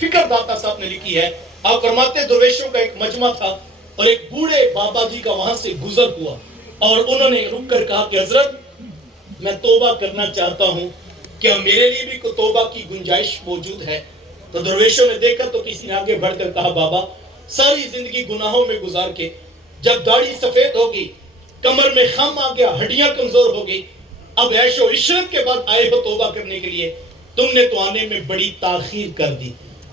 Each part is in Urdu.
فکر داتا صاحب نے لکھی ہے. آپ فرماتے درویشوں کا ایک مجمع تھا اور ایک بوڑھے بابا جی کا وہاں سے گزر ہوا اور انہوں نے رک کر کہا کہ حضرت میں توبہ کرنا چاہتا ہوں, کیا میرے لیے بھی کوئی توبہ کی گنجائش موجود ہے؟ تو درویشوں نے دیکھا تو کسی نے آگے بڑھ کر کہا بابا ساری زندگی گناہوں میں گزار کے جب داڑھی سفید ہوگی, کمر میں خم آ گیا, ہڈیاں کمزور ہو گئی, اب عیش و عشرت کے بعد آئے ہو توبہ کرنے کے لیے, تم نے تو آنے میں بڑی تاخیر کر دی.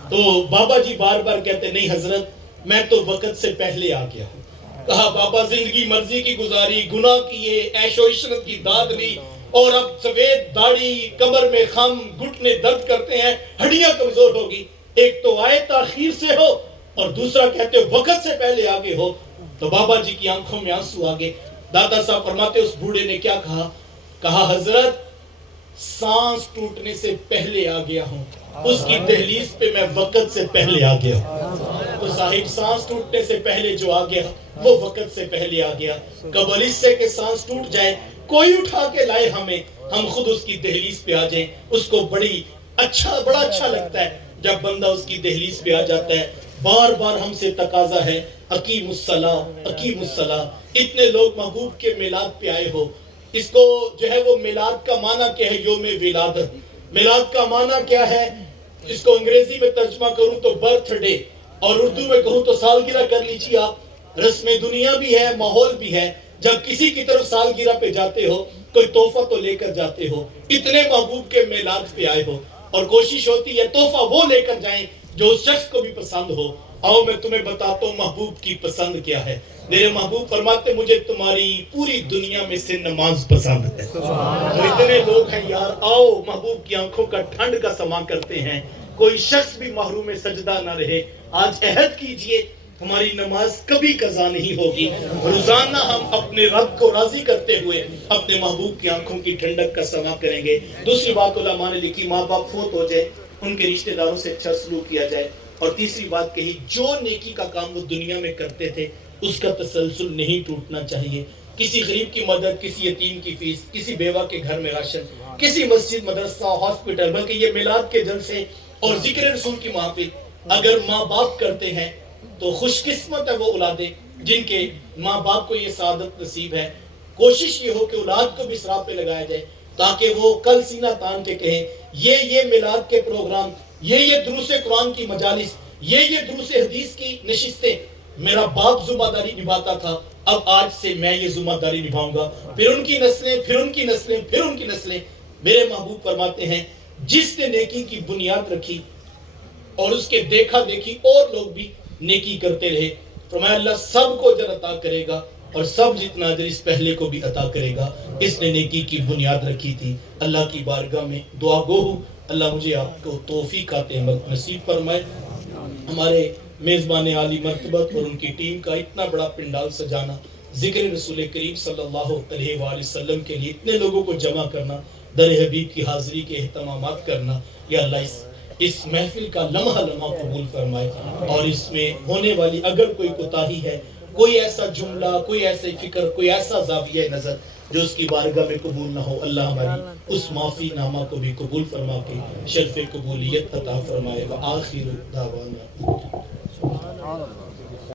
تو بابا جی بار بار کہتے نہیں حضرت میں تو وقت سے پہلے آ گیا ہوں. کہا بابا زندگی مرضی کی گزاری, گناہ کیے, عیش و عشرت کی داد لی, اور اب سفید داڑھی, کمر میں خم, گھٹنے درد کرتے ہیں, ہڈیاں کمزور ہوگی. ایک تو آئے تاخیر سے ہو اور دوسرا کہتے ہو وقت سے پہلے آگے ہو. تو بابا جی کی آنکھوں میں آنسو آگے. دادا صاحب فرماتے اس بوڑھے نے کیا کہا؟ کہا حضرت سانس ٹوٹنے سے پہلے آ گیا ہوں, اس کی دہلیز پہ میں وقت سے پہلے آ گیا ہوں. تو صاحب سانس ٹوٹنے سے پہلے جو آ گیا وہ وقت سے پہلے آ گیا. قبل اس سے کہ سانس ٹوٹ جائے کوئی اٹھا کے لائے ہمیں, ہم خود اس کی دہلیز پہ آ جائیں. اس کو بڑا اچھا لگتا ہے جب بندہ اس کی دہلیز پہ آ جاتا ہے. بار بار ہم سے تقاضا ہے اقیم الصلاۃ اقیم الصلاۃ. اتنے لوگ محبوب کے میلاد پہ آئے ہو, اس کو جو ہے وہ میلاد کا معنی کیا ہے؟ یوم ولادت. میلاد کا معنی کیا ہے؟ اس کو انگریزی میں ترجمہ کروں تو برتھ ڈے, اور اردو میں کہوں تو سالگرہ کر لیجیے آپ. رسم دنیا بھی ہے, ماحول بھی ہے. جب کسی کی طرف سالگرہ پہ جاتے ہو کوئی تحفہ تو لے کر جاتے ہو. اتنے محبوب کے میلاد پہ آئے ہو اور کوشش ہوتی ہے تحفہ وہ لے کر جائیں جو اس شخص کو بھی پسند ہو. آؤ میں تمہیں بتاتا ہوں محبوب کی پسند کیا ہے. میرے محبوب فرماتے مجھے تمہاری پوری دنیا میں سے نماز پسند ہے. تو اتنے لوگ ہیں یار, آؤ محبوب کی آنکھوں کا ٹھنڈ کا سما کرتے ہیں, کوئی شخص بھی محروم سجدہ نہ رہے. آج عہد کیجئے ہماری نماز کبھی قضا نہیں ہوگی. روزانہ ہم اپنے رب کو راضی کرتے ہوئے اپنے محبوب کی آنکھوں کی ٹھنڈک کا سما کریں گے. دوسری بات علماء نے لکھی ماں باپ فوت ہو جائے ان کے رشتہ داروں سے اچھا سلوک کیا جائے. اور تیسری بات کہی جو نیکی کا کام وہ دنیا میں کرتے تھے اس کا تسلسل نہیں ٹوٹنا چاہیے. کسی غریب کی مدد, کسی یتیم کی فیس, کسی بیوہ کے گھر میں راشن, کسی مسجد, مدرسہ, ہاسپٹل, بلکہ یہ میلاد کے جلسے اور ذکر رسول کی محافل اگر ماں باپ کرتے ہیں تو خوش قسمت ہے وہ اولادیں جن کے ماں باپ کو یہ سعادت نصیب ہے. کوشش یہ ہو کہ اولاد کو بھی اس راہ پہ لگایا جائے تاکہ وہ کل سینہ تان کے کہیں یہ میلاد کے پروگرام, یہ دروس قرآن کی مجالس, یہ دروس حدیث کی نشستیں میرا باپ ذمہ داری نبھاتا تھا, اب آج سے میں یہ ذمہ داری نبھاؤں گا. پھر ان کی نسلیں, پھر ان کی نسلیں, پھر ان کی نسلیں. میرے محبوب فرماتے ہیں جس نے نیکی کی بنیاد رکھی اور اس کے دیکھا دیکھی اور لوگ بھی نیکی کرتے رہے, فرمایا اللہ سب کو اجر عطا کرے گا اور سب جتنا اجر اس پہلے کو بھی عطا کرے گا. اس نے نیکی کی بنیاد رکھی تھی. اللہ کی بارگاہ میں دعا گو ہوں اللہ مجھے آپ کو توفیقات عمل نصیب فرمائے. ہمارے میزبان عالی مرتبت اور ان کی ٹیم کا اتنا بڑا پنڈال سجانا, ذکر رسول کریم صلی اللہ علیہ وآلہ وسلم کے لیے اتنے لوگوں کو جمع کرنا, در حبیب کی حاضری کے اہتمامات کرنا, یا اللہ اس محفل کا لمحہ لمحہ قبول فرمائے. اور اس میں ہونے والی اگر کوئی کوتاہی ہے, کوئی ایسا جملہ, کوئی ایسے فکر, کوئی ایسا زاویہ نظر جو اس کی بارگاہ میں قبول نہ ہو, اللہ ہماری اس معافی نامہ کو بھی قبول فرما کے شرف قبولیت عطا فرمائے. وآخر دعوانا